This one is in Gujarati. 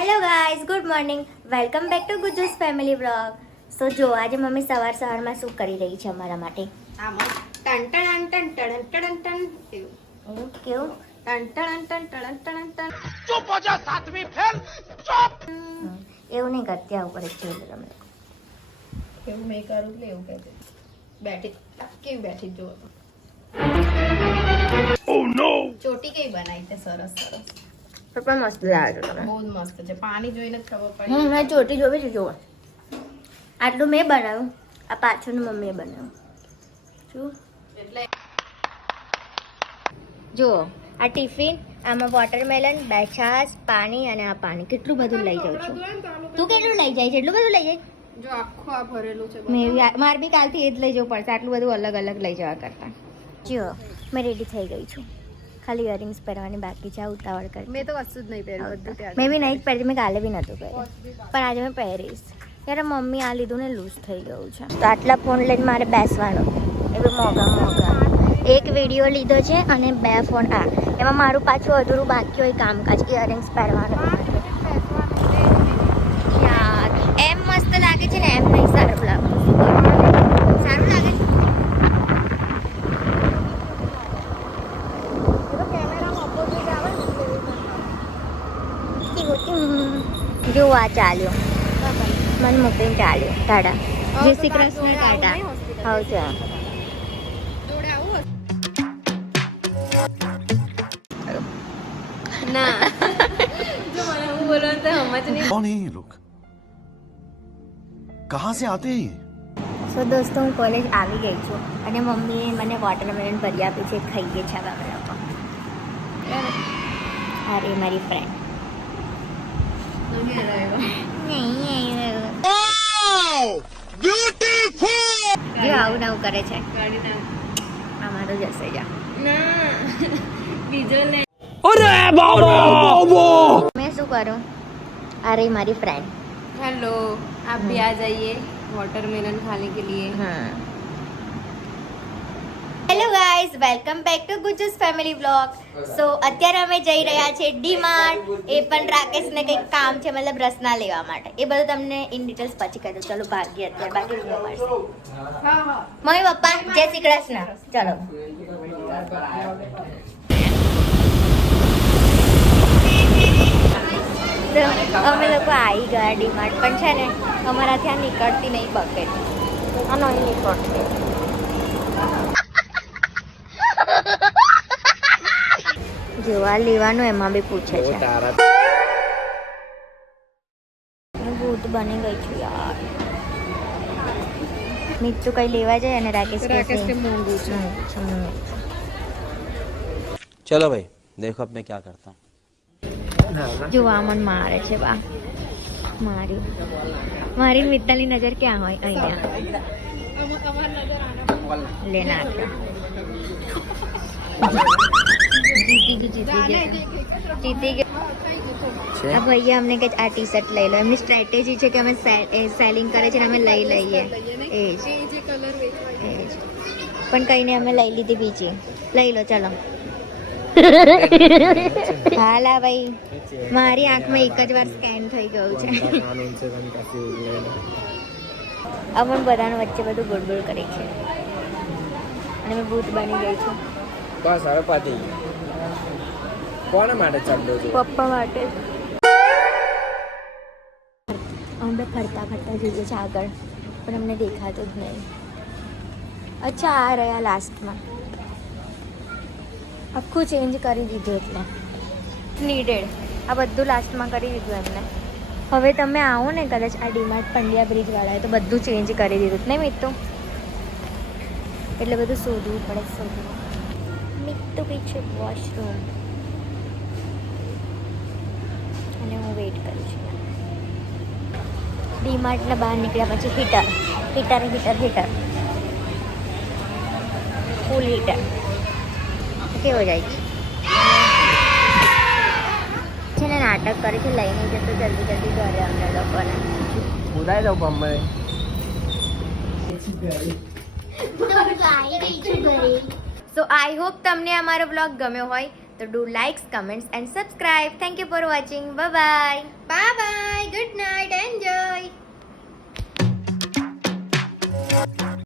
Hello guys, good morning. Welcome back to Gujjus family vlog. So જો આજે મમ્મી સવારમાં શું કરી રહી છે અમારા માટે. આમાં ton ton ton ton ton ton એવું કેવું? Ton ton ton ton ton ton. चुप हो जा सातवीं फेल चुप એવું નહીં કરતી, આવું કરે છે તમે. એવું મેં કરું એટલે એવું કહેજે. બેઠી કેવી બેઠી જો ओह नो ચોટી કેવી બનાવી તે સરસ સરસ પણ મસ્ત લાગે છે તમે. બહુ જ મસ્ત છે. પાણી જોઈને જ ખબર હું પડી. મેં ચોટી જોવી છે જોવા. આટલું મેં બનાવ્યું, આ પાછળનું મમ્મીએ બનાવ્યું. શું એટલે જુઓ, આ ટિફિન, આમાં વોટરમેલન, બે છાશ, પાણી અને આ પાણી. કેટલું બધું લઈ જાઉં છું. તું કેટલું લઈ જાય છે? એટલું બધું લઈ જાય? જો આખું આ ભરેલું છે મારે બી કાલથી એ જ લઈ જવું પડશે, આટલું બધું અલગ અલગ લઈ જવા કરતા. જો મેં રેડી થઈ ગઈ છું, ખાલી ઇયરિંગ્સ પહેરવાની બાકી છે. આ ઉતાવળ કરી મેં તો કશું જ નહીં પહેર્યું બધું ત્યાં મેં બી નહીં જ પહેરી, મેં કાલે બી નહોતું પહેર્યું, પણ આજે મેં પહેરીશ. ત્યારે મમ્મી આ લીધું ને લૂઝ થઈ ગયું છે, તો આટલા ફોન લઈને મારે બેસવાનું. એ બી મોંઘા એક વિડીયો લીધો છે અને 2 ફોન. આ એમાં મારું પાછું અધૂરું બાકી હોય કામકાજ, ઇયરિંગ્સ પહેરવાનું. યાર એમ મસ્ત લાગે છે ને, એમ નહીં સારું લાગતું. સારું લાગે છે. જો આ ચાલ્યો, મને મૂકીને ચાલ્યો. ટાટા, જય શ્રી કૃષ્ણ. ટાટા. હા છે. જોડે આવું ના જો મને હું બોલવાનું તો સમજ નહીં. कौन है ये लोग कहाँ से आते हैं ये સો દોસ્તો, હું કોલેજ આવી ગઈ છું અને મમ્મીએ મને વોટરમેલન ભરી આપી છે. ખાઈએ છે હવે અમે લોકો. અરે મારી ફ્રેન્ડ નહીં આવ્યો. જો આવું નવું કરે છે. ગાડી ના અમારો જશે જા. ના બીજો લે. મેં શું કરું? અરે મારી ફ્રેન્ડ. हेलो, आप भी आ जाइए वाटरमेलन खाने के लिए. Hello guys, welcome back to Gujjus family vlog. So અત્યારે અમે જઈ રહ્યા છીએ ડીમાર્ટ. એ પણ રાકેશને કંઈક કામ છે, મતલબ રસના લેવા માટે. એ બધું તમને ઇન ડિટેલ્સ પછી કહી દઉં. ચલો ભાગીએ અત્યારે, બાકી રૂમ મળશે. हाँ हाँ. મમ્મી પપ્પા જય શ્રી કૃષ્ણ. ચલો. તો અમે લોકો આવી ગયા ડીમાર્ટ, પણ છે ને અમારા ત્યાં નીકળતી નહીં બકેટ. આ નહીં નીકળતી. જોવા લેવાનું એમાં બી પૂછે છે. હું ભૂત બની ગઈ છું યાર. મીઠું કઈ લેવા જાય અને રાકેશ राकेश के मोंगू છે. चलो भाई देखो अब मैं क्या करता हूँ. જોવા મન મારે છે બા. મારી મિત્તલની નજર ક્યાં હોય? અહીંયા લે નાખ્યો. જીતી ગયું. આ ભાઈએ અમને કે આ ટી શર્ટ લઈ લો. એમની સ્ટ્રેટેજી છે કે અમે સેલિંગ કરે છે ને અમે લઈ લઈએ. એ જ પણ કઈ નહીં, અમે લઈ લીધી બીજી. લઈ લો ચાલો. હાલા ભાઈ, મારી આંખમાં એક જ વાર સ્કેન થઈ ગયું છે. અમન બધાનો વચ્ચે બધું ગુડબુડ કરે છે અને મેં ભૂત બની ગઈ છું. बस હવે પાટી કોના માટે ચાલ્યો છે? પપ્પા માટે. અમે ફરતા ફરતા જઈએ છીએ આગળ, પણ અમને દેખાતું જ નહીં. અચ્છા, આ રહ્યા લાસ્ટમાં. આખું ચેન્જ કરી દીધું એટલે નીડેડ. આ બધું લાસ્ટમાં કરી દીધું એમને. હવે તમે આવો ને કદાચ આ ડીમાર્ટ પંડ્યા બ્રિજવાળાએ તો બધું ચેન્જ કરી દીધું નહીં મિત્તુ? એટલે બધું શોધવું પડે. મિત્તુ બી છે વોશરૂમ અને હું વેઇટ કરું છું. ડીમાર્ટના બહાર નીકળ્યા પછી હીટર ફૂલ હીટર કેવો જાય છે ને? નાટક કરે છે, લઈને જતો જલ્દી ઘરે અમને લોકોને. ઉડાઈ દઉં પમ્મે. સો આઈ હોપ તમને અમારો બ્લોગ ગમ્યો હોય. તો do likes comments and subscribe. Thank you for watching. Bye bye. Bye bye.